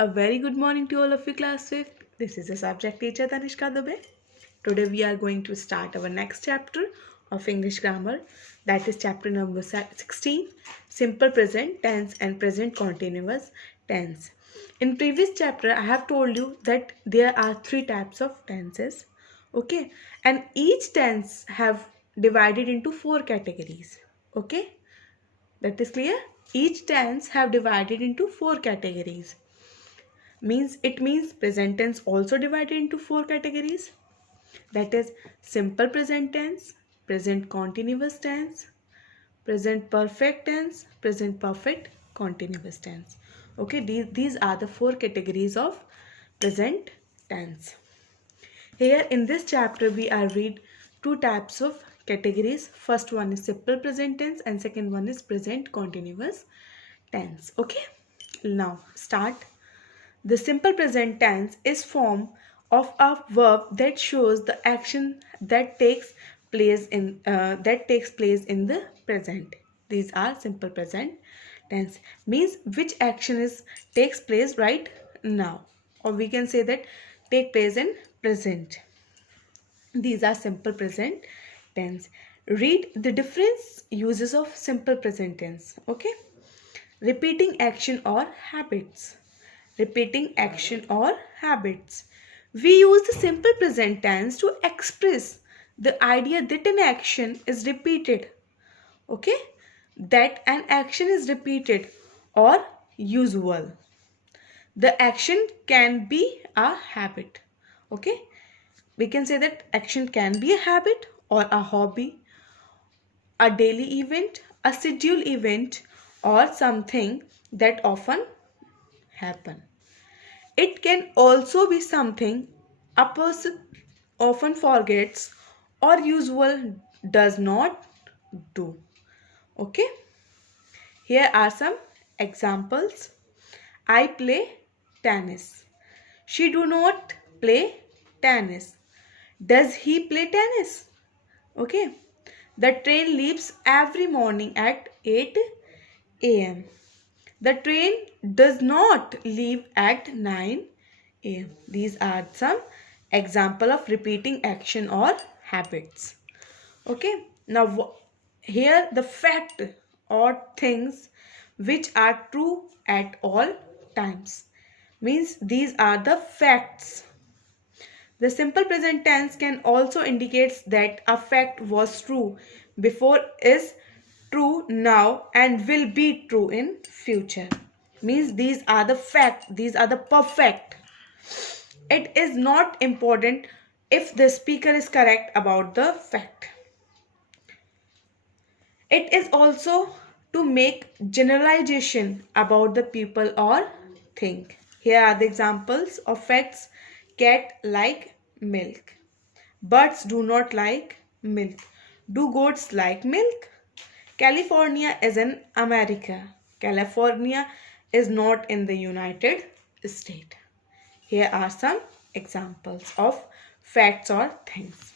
A very good morning to all of you, class 5th. This is the subject teacher Tanishka Dubey. Today we are going to start our next chapter of English grammar, that is chapter number 16, simple present tense and present continuous tense. In previous chapter I have told you that there are three types of tenses, okay, and each tense have divided into four categories, okay. That is clear? Each tense have divided into four categories. It means present tense also divided into four categories. That is simple present tense, present continuous tense, present perfect tense, present perfect continuous tense. Okay, these are the four categories of present tense. Here in this chapter we are read two types of categories. First one is simple present tense and second one is present continuous tense. Okay, now start. The simple present tense is form of a verb that shows the action that takes place in the present. These are simple present tense. Means which action takes place right now, or we can say that take place in present. These are simple present tense. Read the different uses of simple present tense. Okay, repeating action or habits. Repeating action or habits. We use the simple present tense to express the idea that an action is repeated. Okay? That an action is repeated or usual. The action can be a habit. Okay? We can say that action can be a habit or a hobby, a daily event, a scheduled event, or something that often happen. It can also be something a person often forgets or usual does not do. Okay. Here are some examples. I play tennis. She do not play tennis. Does he play tennis? Okay. The train leaves every morning at 8 a.m. The train does not leave at 9 a.m. These are some example of repeating action or habits. Okay. Now here the fact or things which are true at all times. Means these are the facts. The simple present tense can also indicate that a fact was true before, is true now, and will be true in future. Means these are the fact, these are the perfect. It is not important if the speaker is correct about the fact. It is also to make generalization about the people or thing. Here are the examples of facts. Cat like milk. Birds do not like milk. Do goats like milk? California is in America. California is not in the United States. Here are some examples of facts or things.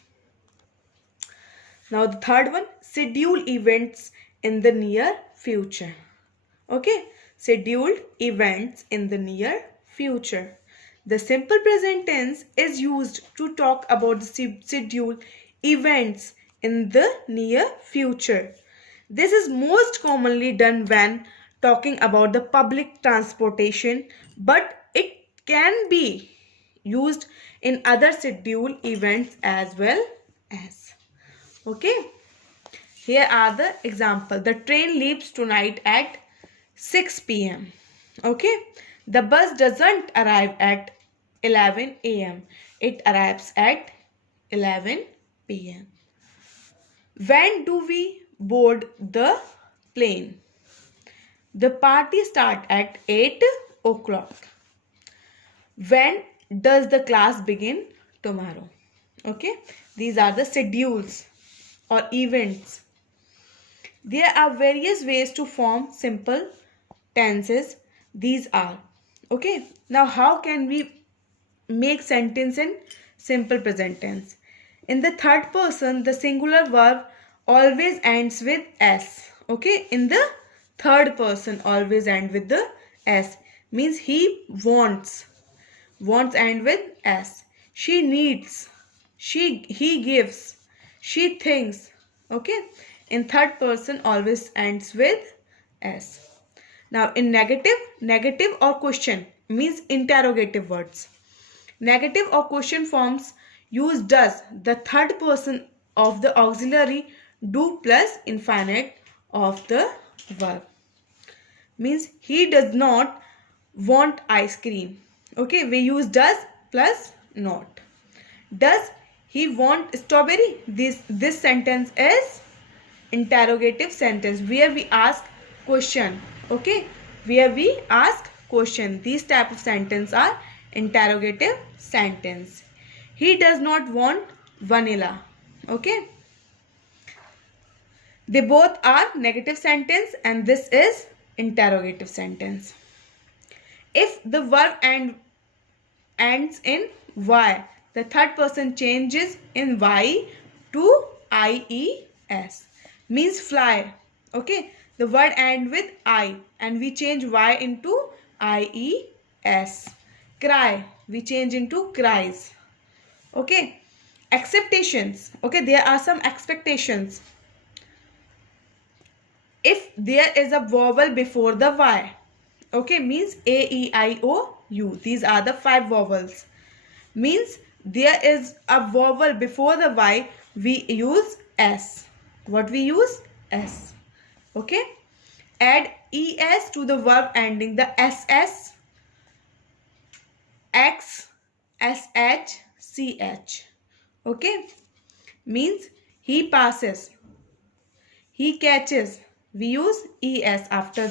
Now the third one, scheduled events in the near future. Okay, scheduled events in the near future. The simple present tense is used to talk about the scheduled events in the near future. This is most commonly done when talking about the public transportation, but it can be used in other scheduled events as well as. Okay. Here are the example. The train leaves tonight at 6 p.m. Okay. The bus doesn't arrive at 11 a.m. It arrives at 11 p.m. When do we board the plane? The party starts at 8 o'clock. When does the class begin tomorrow? Okay. These are the schedules or events. There are various ways to form simple tenses. These are. Okay. Now how can we make sentence in simple present tense? In the third person, the singular verb always ends with s. Okay. In the third person always end with the s. means he wants. Wants end with s. She needs. He gives. She thinks. Okay. In third person always ends with s. Now in negative or question means interrogative words. Negative or question forms use does, the third person of the auxiliary, do plus infinite of the verb. Means he does not want ice cream. Okay, we use does plus not. Does he want strawberry? This sentence is interrogative sentence where we ask question. Okay, where we ask question. These type of sentence are interrogative sentence. He does not want vanilla. Okay, they both are negative sentence and this is interrogative sentence. If the verb ends in y, the third person changes in y to ies. Means fly. Okay, the word end with I and we change y into ies. Cry, we change into cries. Okay, expectations. Okay, there are some expectations. If there is a vowel before the y, okay, means a, e, I, o, u. These are the 5 vowels. Means there is a vowel before the y, we use s. What we use? S. Okay. Add es to the verb ending the ss, x, sh, ch. Okay. Means he passes, he catches. We use es after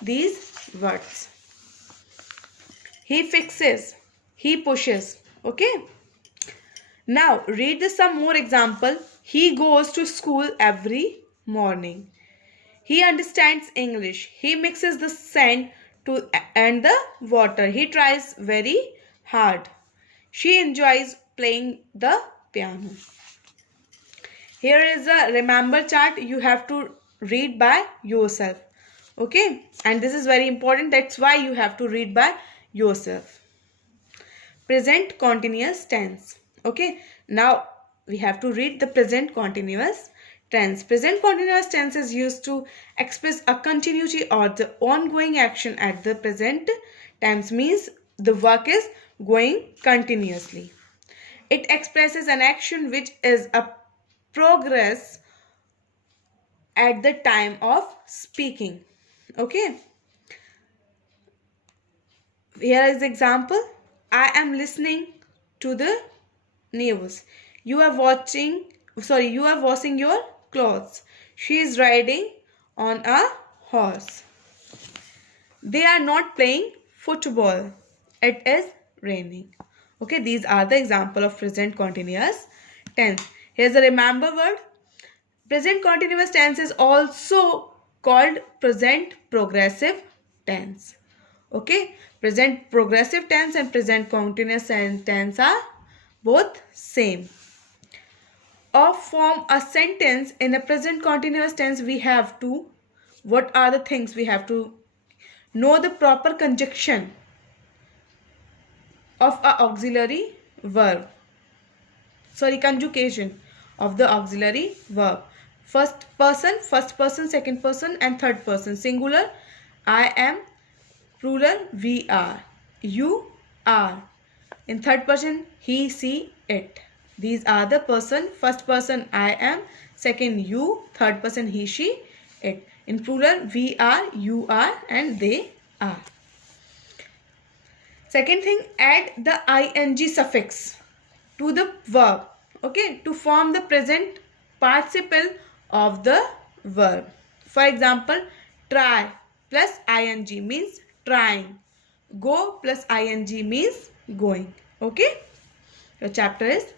these words. He fixes, he pushes. Okay. Now read some more example. He goes to school every morning. He understands English. He mixes the sand and the water. He tries very hard. She enjoys playing the piano. Here is a remember chart. You have to read by yourself. Okay. And this is very important. That's why you have to read by yourself. Present continuous tense. Okay. Now we have to read the present continuous tense. Present continuous tense is used to express a continuity or the ongoing action at the present tense. Means the work is going continuously. It expresses an action which is a progress at the time of speaking. Okay. Here is example. I am listening to the news. You are washing your clothes. She is riding on a horse. They are not playing football. It is raining. Okay, these are the example of present continuous tense. Here's a remember word. Present continuous tense is also called present progressive tense. Okay, present progressive tense and present continuous tense are both same. Or form a sentence in a present continuous tense, we have to, what are the things we have to know? The proper conjunction of a auxiliary verb. Conjugation of the auxiliary verb. First person, second person and third person. Singular, I am. Plural, we are. You are. In third person, he, she, it. These are the person. First person, I am. Second, you. Third person, he, she, it. In plural, we are, you are and they are. Second thing, add the ing suffix to the verb. Okay, to form the present participle of the verb. For example, try plus ing means trying. Go plus ing means going. Okay, your chapter is